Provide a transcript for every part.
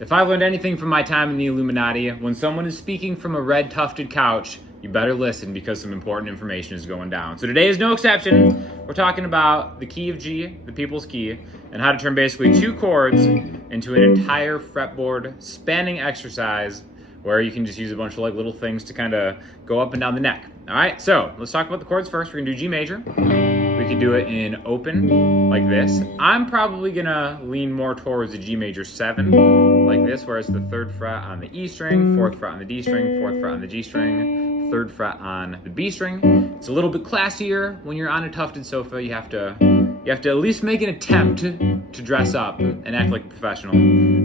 If I've learned anything from my time in the Illuminati, when someone is speaking from a red tufted couch, you better listen because some important information is going down. So today is no exception. We're talking about the key of G, the people's key, and how to turn basically two chords into an entire fretboard spanning exercise where you can just use a bunch of like little things to kind of go up and down the neck. All right, so let's talk about the chords first. We're gonna do G major. We can do it in open like this. I'm probably gonna lean more towards the G major 7 like this, where it's the 3rd fret on the E string, 4th fret on the D string, 4th fret on the G string, 3rd fret on the B string. It's a little bit classier when you're on a tufted sofa. You have to at least make an attempt to dress up and act like a professional.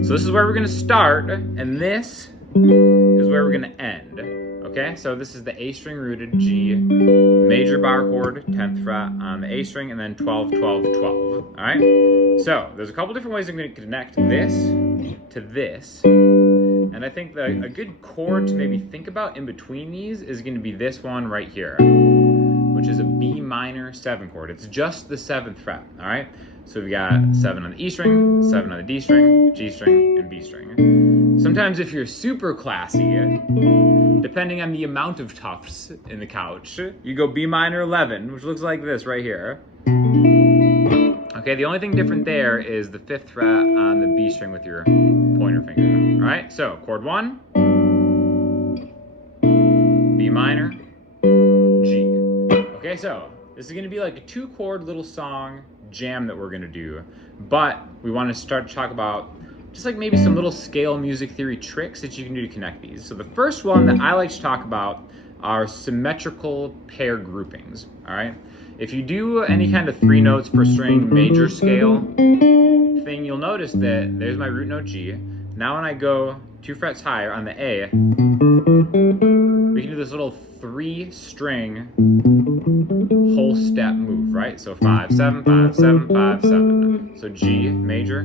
So this is where we're gonna start, and this is where we're gonna end. Okay, so this is the A string rooted G major bar chord, 10th fret on the A string, and then 12, 12, 12. All right, so there's a couple different ways I'm going to connect this to this, and I think that a good chord to maybe think about in between these is going to be this one right here, which is a B minor 7 chord. It's just the 7th fret. All right, so we've got 7 on the E string, 7 on the D string, G string, and B string. Sometimes if you're super classy, depending on the amount of tufts in the couch, you go B minor 11, which looks like this right here. Okay, the only thing different there is the 5th fret on the B string with your pointer finger. All right, so chord 1, B minor, G. Okay, so this is gonna be like a 2-chord little song jam that we're gonna do, but we wanna start to talk about just like maybe some little scale music theory tricks that you can do to connect these. So the first one that I like to talk about are symmetrical pair groupings, all right? If you do any kind of 3 notes per string major scale thing, you'll notice that there's my root note G. Now when I go 2 frets higher on the A, we can do this little 3-string whole step move, right? So 5, 7, 5, 7, 5, 7. So G major.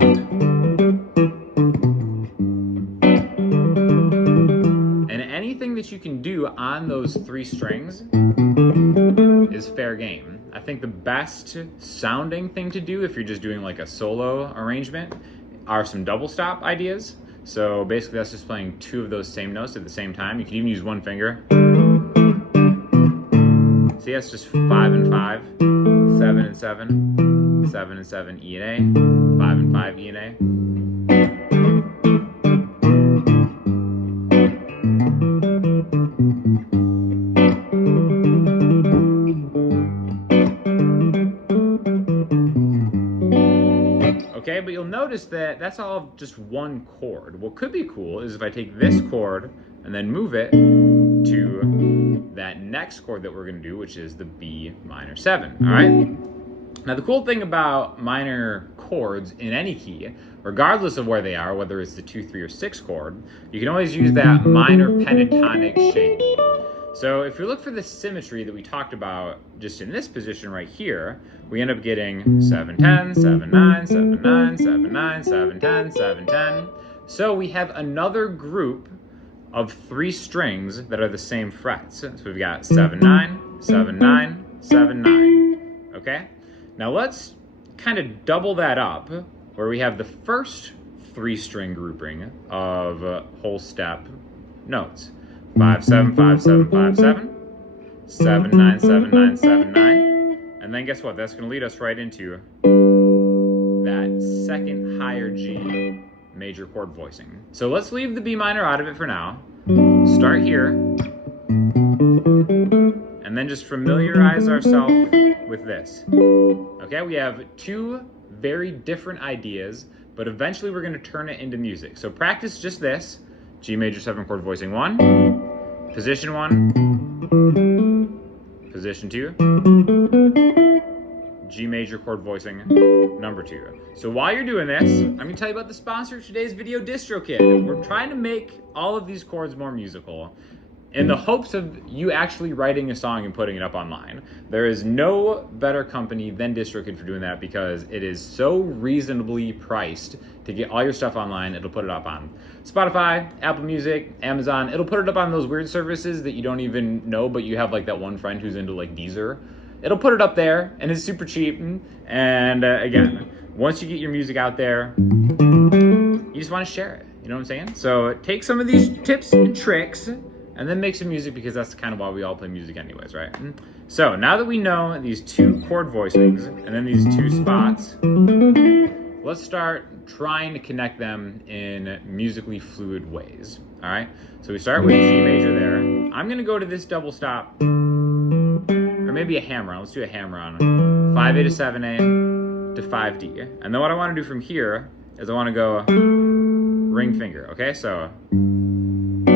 And anything that you can do on those 3 strings is fair game. I think the best sounding thing to do if you're just doing like a solo arrangement are some double stop ideas. So basically that's just playing 2 of those same notes at the same time. You can even use 1 finger. See, that's just 5 and 5, 7 and 7, 7 and 7, E and A, 5 and 5, E and A. Okay, but you'll notice that that's all just 1 chord. What could be cool is if I take this chord and then move it to that next chord that we're gonna do, which is the B minor 7, all right? Now the cool thing about minor chords in any key, regardless of where they are, whether it's the 2, 3, or 6 chord, you can always use that minor pentatonic shape. So if you look for the symmetry that we talked about just in this position right here, we end up getting 7, 10, 7, 9, 7, 9, 7, 9, 7, 10, 7, 10. So we have another group of 3 strings that are the same frets. So we've got 7, 9, 7, 9, 7, 9, okay? Now let's kind of double that up where we have the first 3-string grouping of whole step notes. 5, 7, 5, 7, 5, 7, 7, 9, 7, 9, 7, 9. And then guess what? That's gonna lead us right into that second higher G major chord voicing. So let's leave the B minor out of it for now. Start here. And then just familiarize ourselves with this. Okay, we have 2 very different ideas, but eventually we're gonna turn it into music. So practice just this. G major 7 chord voicing 1, position 1, position 2, G major chord voicing number 2. So while you're doing this, I'm gonna tell you about the sponsor of today's video, Distrokid. We're trying to make all of these chords more musical in the hopes of you actually writing a song and putting it up online. There is no better company than Distrokid for doing that because it is so reasonably priced to get all your stuff online. It'll put it up on Spotify, Apple Music, Amazon. It'll put it up on those weird services that you don't even know, but you have like that one friend who's into like Deezer. It'll put it up there, and it's super cheap. And again, once you get your music out there, you just want to share it. You know what I'm saying? So take some of these tips and tricks and then make some music, because that's kind of why we all play music anyways, right? So now that we know these 2 chord voicings and then these 2 spots, let's start trying to connect them in musically fluid ways, all right? So we start with G major there. I'm gonna go to this double stop, or maybe a hammer on. Let's do a hammer on 5A to 7A to 5D. And then what I wanna do from here is I wanna go ring finger, okay? So, and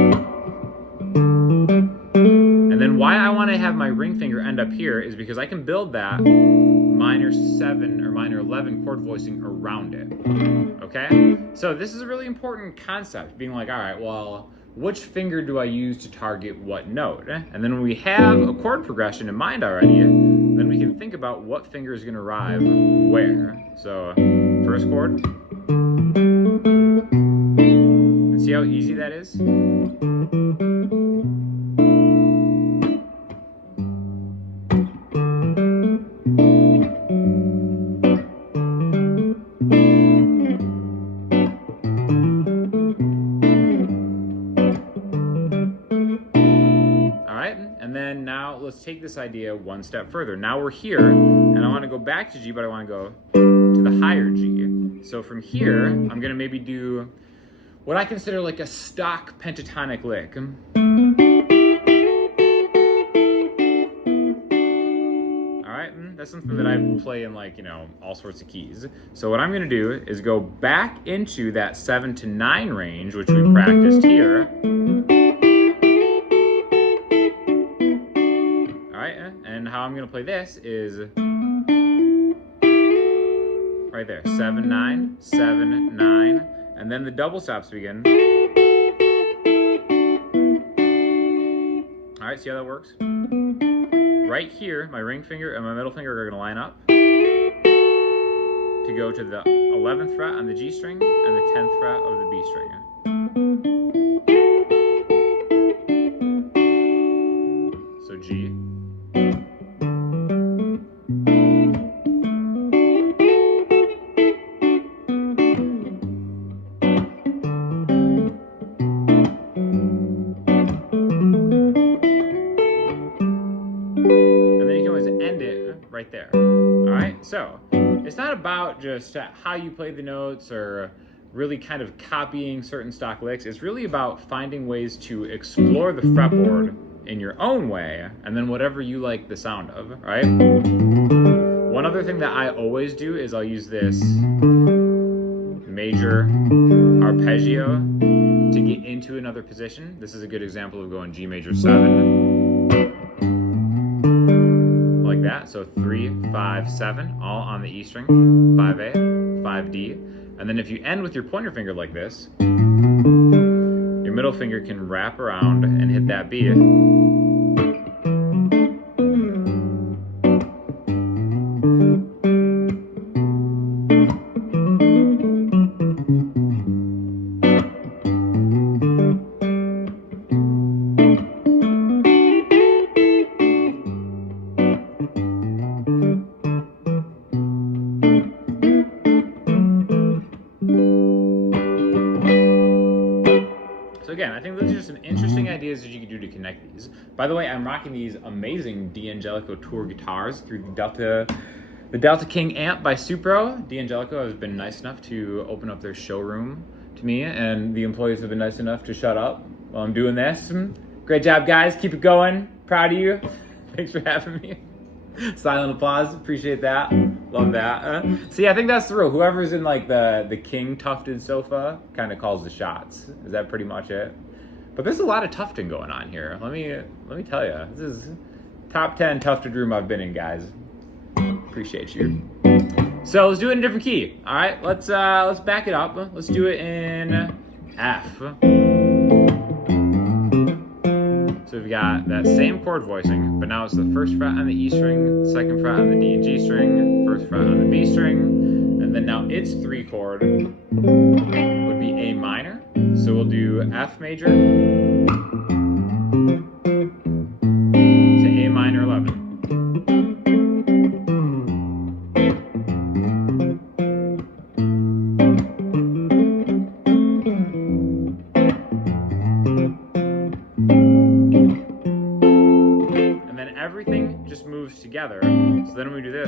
then why I wanna have my ring finger end up here is because I can build that minor 7 or minor 11 chord voicing around it, okay? So this is a really important concept, being like, all right, well, which finger do I use to target what note? And then when we have a chord progression in mind already, then we can think about what finger is gonna arrive where. So first chord, and see how easy that is? Let's take this idea one step further. Now we're here, and I want to go back to G, but I want to go to the higher G. So from here, I'm going to maybe do what I consider like a stock pentatonic lick. All right, that's something that I play in, like, you know, all sorts of keys. So what I'm going to do is go back into that 7 to 9 range, which we practiced here. And how I'm going to play this is right there, 7, 9, 7, 9, and then the double stops begin. All right, see how that works? Right here, my ring finger and my middle finger are going to line up to go to the 11th fret on the G string and the 10th fret of the B string. So G. Right there. All right, so it's not about just how you play the notes or really kind of copying certain stock licks. It's really about finding ways to explore the fretboard in your own way, and then whatever you like the sound of, right? One other thing that I always do is I'll use this major arpeggio to get into another position. This is a good example of going G major 7. Like that, so 3, 5, 7, all on the E string, 5A, 5D, and then if you end with your pointer finger like this, your middle finger can wrap around and hit that B. So again, I think those are just some interesting ideas that you can do to connect these. By the way, I'm rocking these amazing D'Angelico Tour guitars through the Delta King amp by Supro. D'Angelico has been nice enough to open up their showroom to me, and the employees have been nice enough to shut up while I'm doing this. Great job, guys. Keep it going. Proud of you. Thanks for having me. Silent applause. Appreciate that. Love that. See, I think that's the rule. Whoever's in like the king tufted sofa kind of calls the shots. Is that pretty much it? But there's a lot of tufting going on here. Let me tell you. This is top 10 tufted room I've been in, guys. Appreciate you. So let's do it in a different key. All right, let's back it up. Let's do it in F. So we've got that same chord voicing, but now it's the first fret on the E string, second fret on the D and G string, first fret on the B string, and then now its 3 chord would be A minor. So we'll do F major to A minor 11. together. So then when we do this,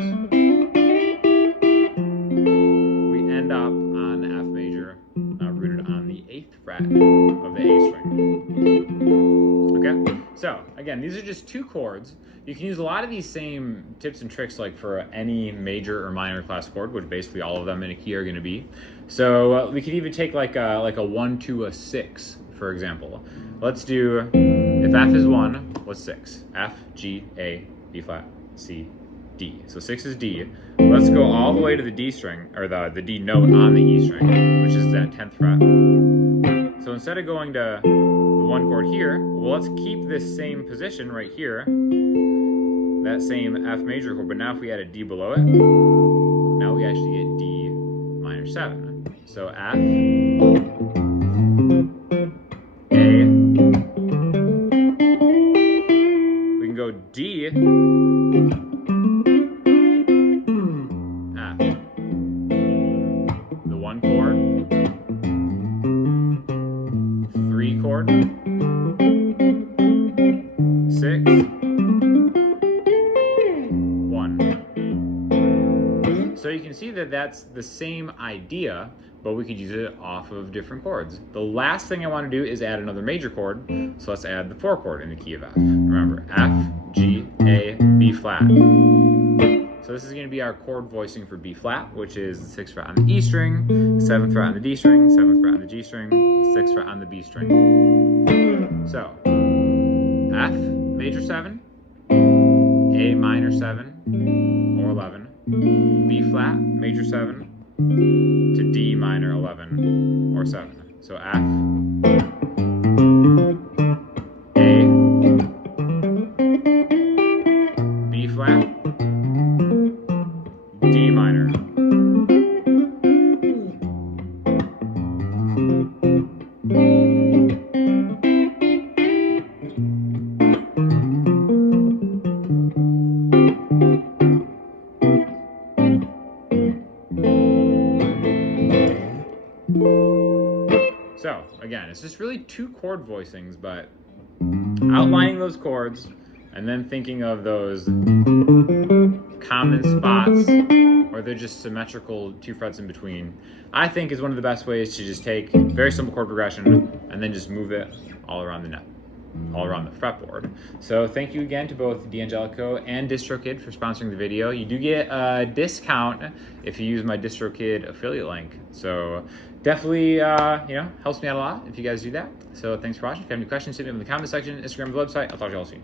we end up on the F major, rooted on the 8th fret of the A string. Okay, so again, these are just 2 chords. You can use a lot of these same tips and tricks like for any major or minor class chord, which basically all of them in a key are going to be. So we could even take like a 1 to a 6, for example. Let's do, if F is 1, what's 6? F, G, A, B flat, C, D. So 6 is D. Let's go all the way to the D string, or the D note on the E string, which is that 10th fret. So instead of going to the 1 chord here, well, let's keep this same position right here, that same F major chord, but now if we add a D below it, now we actually get D minor 7. So F, A, we can go D, F, the 1 chord, 3 chord, 6, 1. So you can see that that's the same idea, but we could use it off of different chords. The last thing I want to do is add another major chord, so let's add the 4 chord in the key of F. Remember, F, G, A, B flat. So this is going to be our chord voicing for B flat, which is the 6th fret on the E string, 7th fret on the D string, 7th fret on the G string, 6th fret on the B string. So, F, major 7, A minor 7, or 11, B flat, major 7, to D minor 11, or 7. So F, A, B flat, D minor. So again, it's just really 2 chord voicings, but outlining those chords and then thinking of those common spots where they're just symmetrical 2 frets in between, I think is one of the best ways to just take very simple chord progression and then just move it all around the net, all around the fretboard. So thank you again to both D'Angelico and Distrokid for sponsoring the video. You do get a discount if you use my Distrokid affiliate link. So definitely, helps me out a lot if you guys do that. So thanks for watching. If you have any questions, hit me in the comment section, Instagram, the website. I'll talk to you all soon.